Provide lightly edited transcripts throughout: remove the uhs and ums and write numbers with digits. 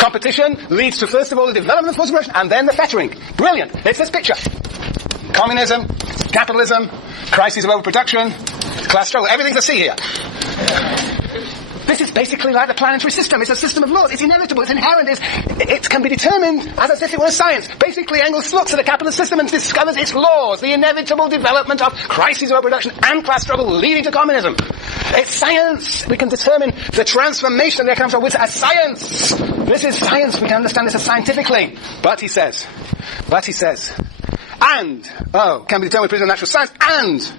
Competition leads to, first of all, the development of forced progression, and then the fettering. Brilliant. It's this picture. Communism, capitalism, crises of overproduction, class struggle. Everything's a C here. This is basically like the planetary system. It's a system of laws. It's inevitable. It's inherent. It can be determined as if it were a science. Basically, Engels looks at the capitalist system and discovers its laws, the inevitable development of crises of overproduction and class struggle leading to communism. It's science. We can determine the transformation of the economic world as science. This is science. We can understand this as scientifically. But he says, can be determined with precision of natural science, and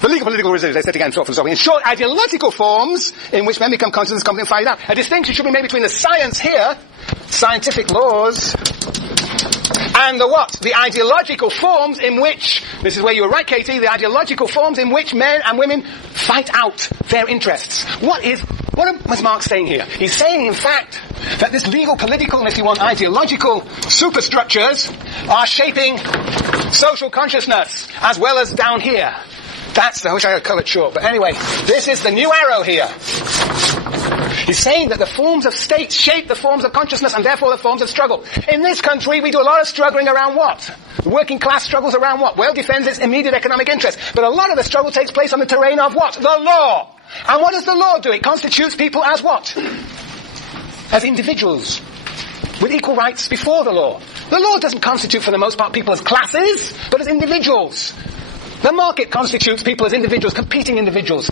the legal political resistance, they said again, in short, ideological forms in which men become conscious of something and find out. A distinction should be made between the science here, scientific laws, and the what? The ideological forms in which, this is where you were right, Katie, the ideological forms in which men and women fight out their interests. What was Marx saying here? He's saying, in fact, that this legal, political, and if you want, ideological superstructures are shaping social consciousness, as well as down here. I wish I had cut it short. But anyway, this is the new arrow here. He's saying that the forms of state shape the forms of consciousness and therefore the forms of struggle. In this country, we do a lot of struggling around what? The working class struggles around what? Well, defends its immediate economic interest. But a lot of the struggle takes place on the terrain of what? The law. And what does the law do? It constitutes people as what? As individuals. With equal rights before the law. The law doesn't constitute, for the most part, people as classes, but as individuals. The market constitutes people as individuals, competing individuals.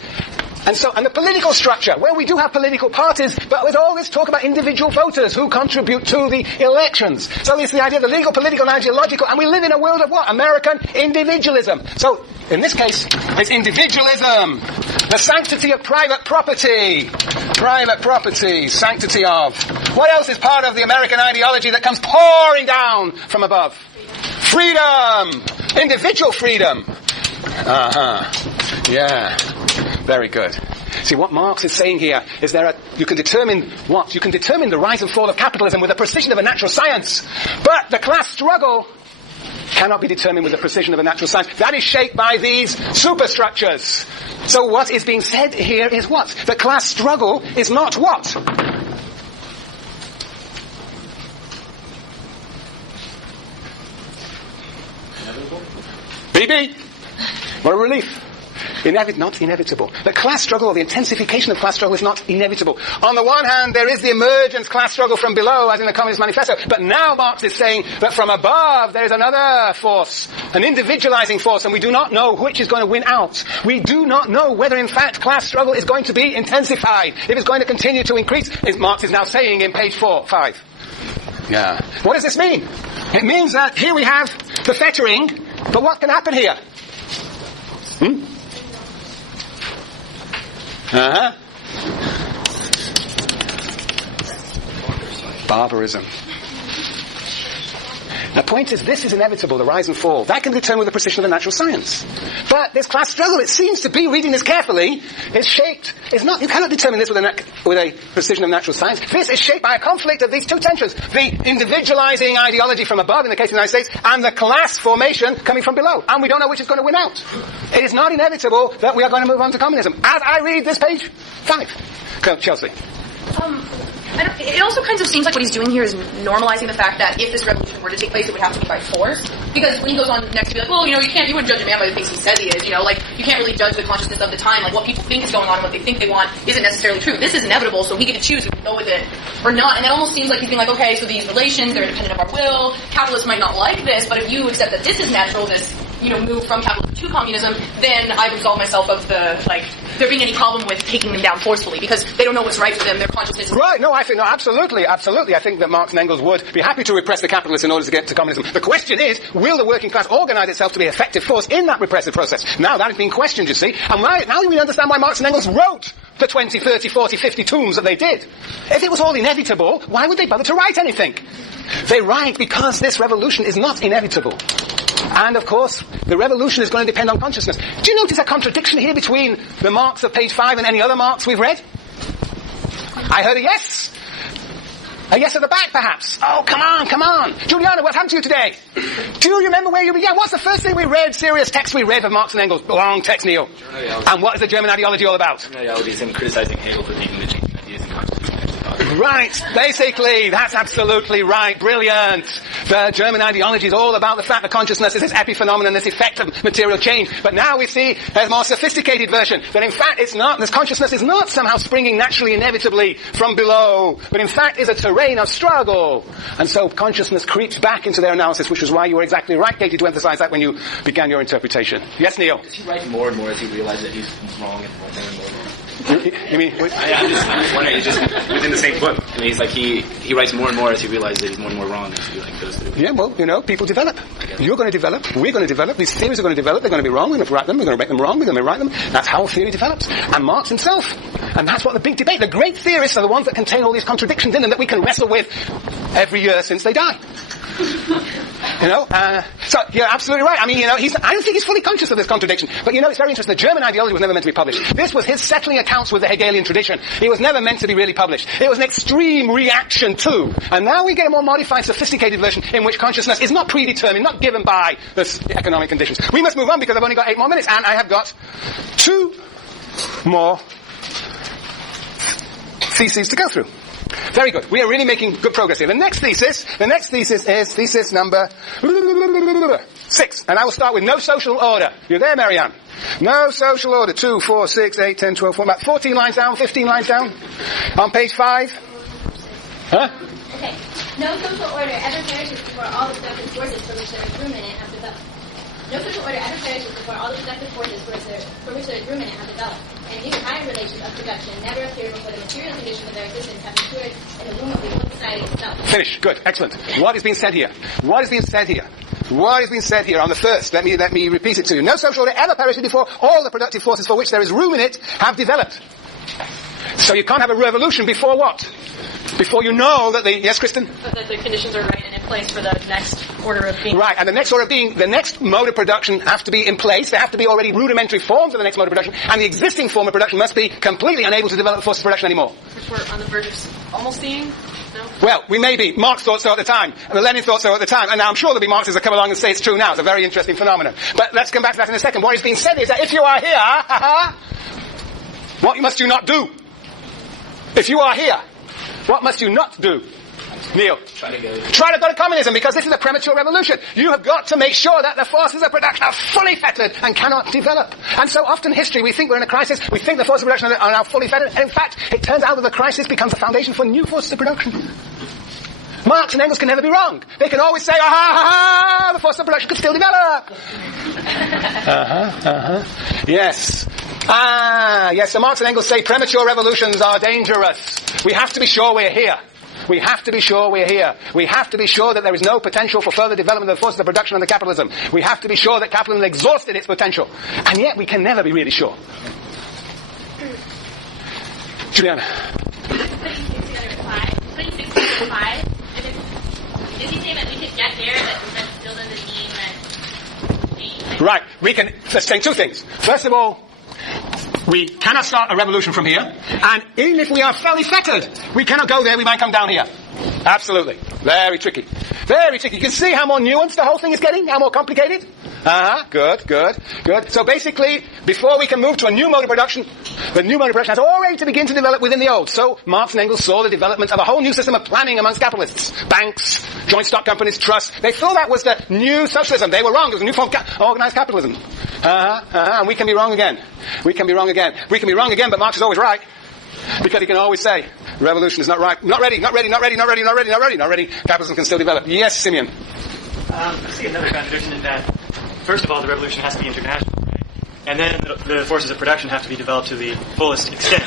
And the political structure, where we do have political parties, but with all this talk about individual voters who contribute to the elections. So it's the idea of the legal, political, and ideological, and we live in a world of what? American individualism. So, in this case, it's individualism. The sanctity of private property. Private property, sanctity of. What else is part of the American ideology that comes pouring down from above? Freedom! Individual freedom. Yeah. Very good. See, what Marx is saying here is you can determine what? You can determine the rise and fall of capitalism with the precision of a natural science. But the class struggle cannot be determined with the precision of a natural science. That is shaped by these superstructures. So what is being said here is what? The class struggle is not what? BB! What a relief. Not inevitable. The class struggle, or the intensification of class struggle, is not inevitable. On the one hand, there is the emergence class struggle from below, as in the Communist Manifesto. But now Marx is saying that from above there is another force, an individualizing force, and we do not know which is going to win out. We do not know whether, in fact, class struggle is going to be intensified, if it's going to continue to increase, as Marx is now saying in page 5. Yeah. What does this mean? It means that here we have the fettering, but what can happen here? Barbarism. The point is, this is inevitable, the rise and fall. That can be determined with the precision of a natural science. But this class struggle, it seems to be, reading this carefully, is shaped, you cannot determine this with a precision of natural science. This is shaped by a conflict of these two tensions. The individualizing ideology from above, in the case of the United States, and the class formation coming from below. And we don't know which is going to win out. It is not inevitable that we are going to move on to communism. As I read this page 5. Chelsea. It also kind of seems like what he's doing here is normalizing the fact that if this revolution were to take place, it would have to be by force. Because when he goes on next to be like, well, you wouldn't judge a man by the things he says he is, like, you can't really judge the consciousness of the time, like, what people think is going on and what they think they want isn't necessarily true. This is inevitable, so we get to choose if we go with it or not. And that almost seems like he's being like, okay, so these relations, they're independent of our will, capitalists might not like this, but if you accept that this is natural, this, move from capitalism to communism, then I absolve myself of there being any problem with taking them down forcefully, because they don't know what's right for them, their consciousness is... Right, no, I think, absolutely. I think that Marx and Engels would be happy to repress the capitalists in order to get to communism. The question is, will the working class organize itself to be an effective force in that repressive process? Now that is being questioned, you see, and now we understand why Marx and Engels wrote the 20, 30, 40, 50 tomes that they did. If it was all inevitable, why would they bother to write anything? They write because this revolution is not inevitable. And, of course, the revolution is going to depend on consciousness. Do you notice a contradiction here between the Marx of page 5 and any other Marx we've read? I heard a yes. A yes at the back, perhaps. Oh, come on. Juliana, what happened to you today? Do you remember where you began? What's the first thing we read, serious text we read of Marx and Engels? Long text, Neil. And what is the German ideology all about? German ideology is him criticizing Hegel for taking the changing ideas in consciousness. Right, basically, that's absolutely right. Brilliant. The German ideology is all about the fact that consciousness is this epiphenomenon, this effect of material change. But now we see a more sophisticated version, that in fact it's not, this consciousness is not somehow springing naturally, inevitably from below, but in fact is a terrain of struggle. And so consciousness creeps back into their analysis, which is why you were exactly right, Katie, to emphasize that when you began your interpretation. Yes, Neil? Does he write more and more as he realizes that he's wrong and more and more? You mean? I'm just wondering, it's just within the same book. I mean, he's like, he writes more and more as he realizes that he's more and more wrong as he goes through. Yeah, well, people develop. You're going to develop. We're going to develop. These theories are going to develop. They're going to be wrong. We're going to write them. We're going to make them wrong. We're going to write them. That's how theory develops. And Marx himself. And that's what the big debate. The great theorists are the ones that contain all these contradictions in them that we can wrestle with every year since they die. So you're absolutely right. I mean, I don't think he's fully conscious of this contradiction. But it's very interesting. The German ideology was never meant to be published. This was his settling accounts with the Hegelian tradition. It was never meant to be really published. It was an extreme reaction to. And now we get a more modified, sophisticated version in which consciousness is not predetermined, not given by the economic conditions. We must move on because I've only got 8 more minutes and I have got 2 more theses to go through. Very good. We are really making good progress here. The next thesis is thesis number 6. And I will start with no social order. You're there, Marianne? No social order. 2, 4, 6, 8, 10, 12, 14, about 14 lines down, 15 lines down. On page 5. Huh? Okay. No social order ever perishes before all the productive forces for which there is room in it have developed. No social order ever perishes before all the productive forces for which there is room in it have developed. And even higher relations of production never appear before the material conditions of their existence have matured in the womb of the whole society itself. Finish. Good. Excellent. What is being said here? What is being said here? What is being said here on the first? Let me repeat it to you. No social order ever perishes before all the productive forces for which there is room in it have developed. So you can't have a revolution before what? Before you know that yes, Kristen? But that the conditions are right and in place for the next order of being. Right, and the next order of being, the next mode of production have to be in place. There have to be already rudimentary forms of the next mode of production, and the existing form of production must be completely unable to develop the force of production anymore. Which we're on the verge of almost seeing? No? Well, we may be. Marx thought so at the time, and Lenin thought so at the time, and now I'm sure there'll be Marxists that come along and say it's true now. It's a very interesting phenomenon. But let's come back to that in a second. What is being said is that if you are here, what must you not do? If you are here, what must you not do? Neil? Try to go to communism, because this is a premature revolution. You have got to make sure that the forces of production are fully fettered and cannot develop. And so often in history we think we're in a crisis, we think the forces of production are now fully fettered, and in fact it turns out that the crisis becomes the foundation for new forces of production. Marx and Engels can never be wrong. They can always say, the forces of production could still develop. Yes. Yes, so Marx and Engels say premature revolutions are dangerous. We have to be sure we're here. We have to be sure we're here. We have to be sure that there is no potential for further development of the forces of production under capitalism. We have to be sure that capitalism has exhausted its potential. And yet we can never be really sure. Juliana. Putting 6 to 5, did he say that we could get there, but that still doesn't mean that... Right. We can say 2 things. First of all, we cannot start a revolution from here, and even if we are fairly fettered, we cannot go there, we might come down here. Absolutely. Very tricky. Very tricky. You can see how more nuanced the whole thing is getting, how more complicated. Good. So basically, before we can move to a new mode of production, the new mode of production has already to begin to develop within the old. So Marx and Engels saw the development of a whole new system of planning amongst capitalists. Banks, joint stock companies, trusts. They thought that was the new socialism. They were wrong. It was a new form of organized capitalism. And we can be wrong again. We can be wrong again, but Marx is always right. Because he can always say, revolution is not right. Not ready. Capitalism can still develop. Yes, Simeon. I see another contradiction in that. First of all, the revolution has to be international, right? And then the forces of production have to be developed to the fullest extent.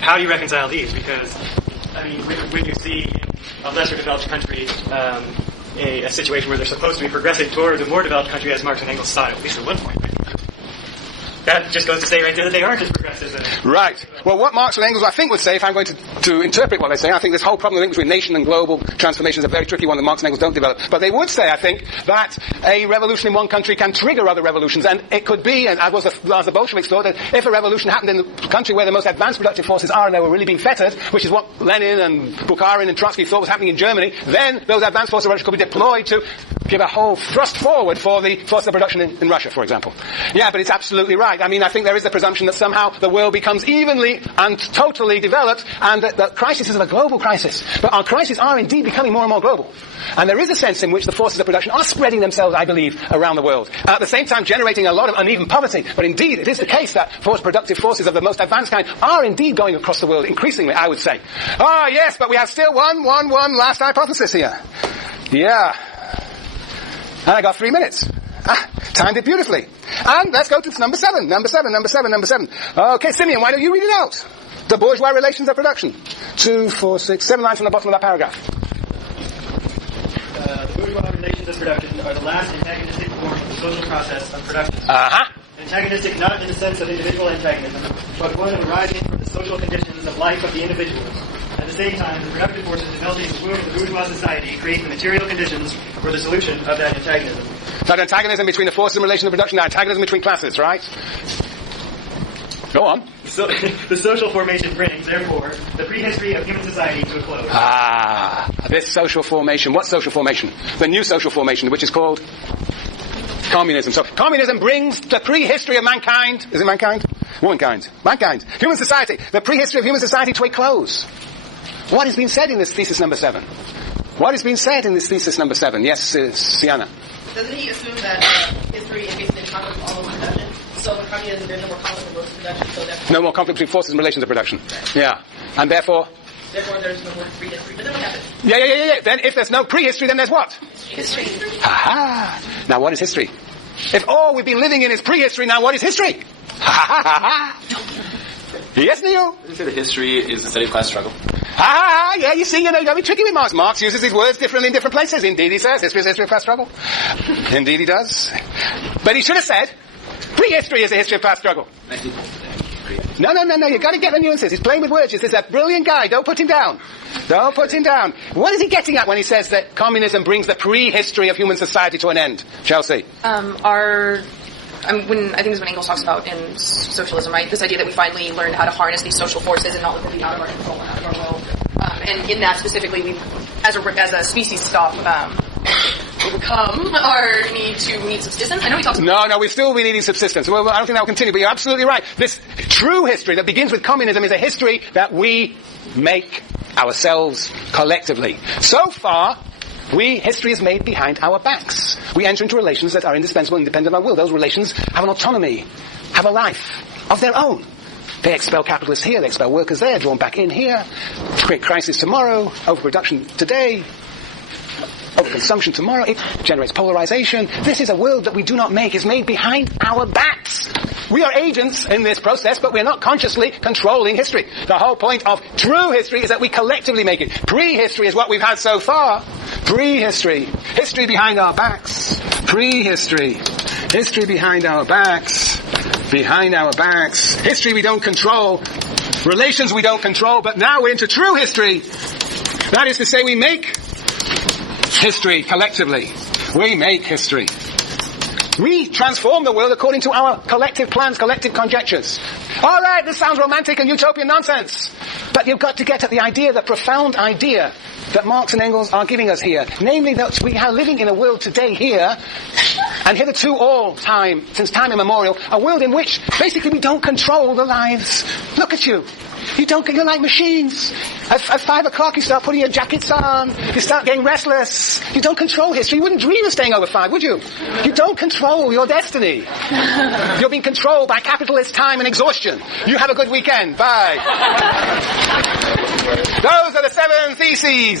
How do you reconcile these? Because, I mean, when you see in a lesser developed country a situation where they're supposed to be progressing towards a more developed country, as Marx and Engels saw it, at least at one point, right? That just goes to say right there that they aren't as progressive. Right. Well, what Marx and Engels, I think, would say, if I'm going to interpret what they say, I think this whole problem between nation and global transformation is a very tricky one that Marx and Engels don't develop. But they would say, I think, that a revolution in one country can trigger other revolutions. And it could be, and as the Bolsheviks thought, that if a revolution happened in the country where the most advanced productive forces are and they were really being fettered, which is what Lenin and Bukharin and Trotsky thought was happening in Germany, then those advanced forces of production could be deployed to give a whole thrust forward for the force of production in Russia, for example. Yeah, but it's absolutely right. I mean, I think there is the presumption that somehow the world becomes evenly fully and totally developed, and that the crisis is a global crisis. But our crises are indeed becoming more and more global. And there is a sense in which the forces of production are spreading themselves, I believe, around the world. At the same time generating a lot of uneven poverty. But indeed, it is the case that productive forces of the most advanced kind are indeed going across the world, increasingly, I would say. Ah, yes, but we have still one last hypothesis here. Yeah. And I got 3 minutes. Timed it beautifully. And let's go to number 7. Number 7. Okay, Simeon, why don't you read it out? The bourgeois relations of production. 2, 4, 6, 7 lines from the bottom of that paragraph. The bourgeois relations of production are the last antagonistic form of the social process of production. Antagonistic not in the sense of individual antagonism, but one arising from the social conditions of life of the individuals. At the same time, the productive forces developing the bourgeois society create the material conditions for the solution of that antagonism. So the antagonism between the forces and relations of production, the antagonism between classes, right? Go on. So, the social formation brings, therefore, the prehistory of human society to a close. This social formation. What social formation? The new social formation, which is called communism. So communism brings the prehistory of mankind. Is it mankind? Womankind. Mankind. Human society. The prehistory of human society to a close. What has been said in this thesis number 7? What has been said in this thesis number 7? Yes, Sienna. Doesn't he assume that history is based in conflict with all of production? So in communism, there's no more conflict with forces of production. So therefore, no more conflict between forces and relations of production. Right. Yeah. And therefore there's no more prehistory. But then what happens? Yeah. Then if there's no prehistory, then there's what? History. Ha-ha. Now what is history? If all we've been living in is prehistory, now what is history? Ha-ha-ha-ha. Yes, Neil? Isn't it that history is the study of class struggle? Yeah, you see, you got to be tricky with Marx. Marx uses these words differently in different places. Indeed, he says, history is history of class struggle. Indeed, he does. But he should have said, prehistory is a history of class struggle. No, you've got to get the nuances. He's playing with words. This is a brilliant guy. Don't put him down. What is he getting at when he says that communism brings the prehistory of human society to an end? Chelsea? I think this is what Engels talks about in socialism, right? This idea that we finally learned how to harness these social forces and not let them be out of our control and out of our will. And in that specifically, we, as a species, stop overcome our need subsistence. I know he talks about... No, we still be needing subsistence. Well, I don't think that will continue, but you're absolutely right. This true history that begins with communism is a history that we make ourselves collectively. So far, history is made behind our backs. We enter into relations that are indispensable and independent of our will. Those relations have an autonomy, have a life of their own. They expel capitalists here, they expel workers there, drawn back in here, create crisis tomorrow, overproduction today, overconsumption tomorrow. It generates polarization. This is a world that we do not make. It's made behind our backs. We are agents in this process, but we're not consciously controlling history. The whole point of true history is that we collectively make it. Prehistory is what we've had so far. Prehistory. History behind our backs. Prehistory. History behind our backs. Behind our backs. History we don't control. Relations we don't control, but now we're into true history. That is to say, we make history collectively. We make history. We transform the world according to our collective plans, collective conjectures. All right, this sounds romantic and utopian nonsense. But you've got to get at the idea, the profound idea that Marx and Engels are giving us here. Namely that we are living in a world today here, and hitherto all time, since time immemorial, a world in which basically we don't control the lives. Look at you. You're like machines. At 5 o'clock you start putting your jackets on. You start getting restless. You don't control history. You wouldn't dream of staying over 5, would you? You don't control your destiny. You're being controlled by capitalist time and exhaustion. You have a good weekend. Bye. Those are the 7 theses.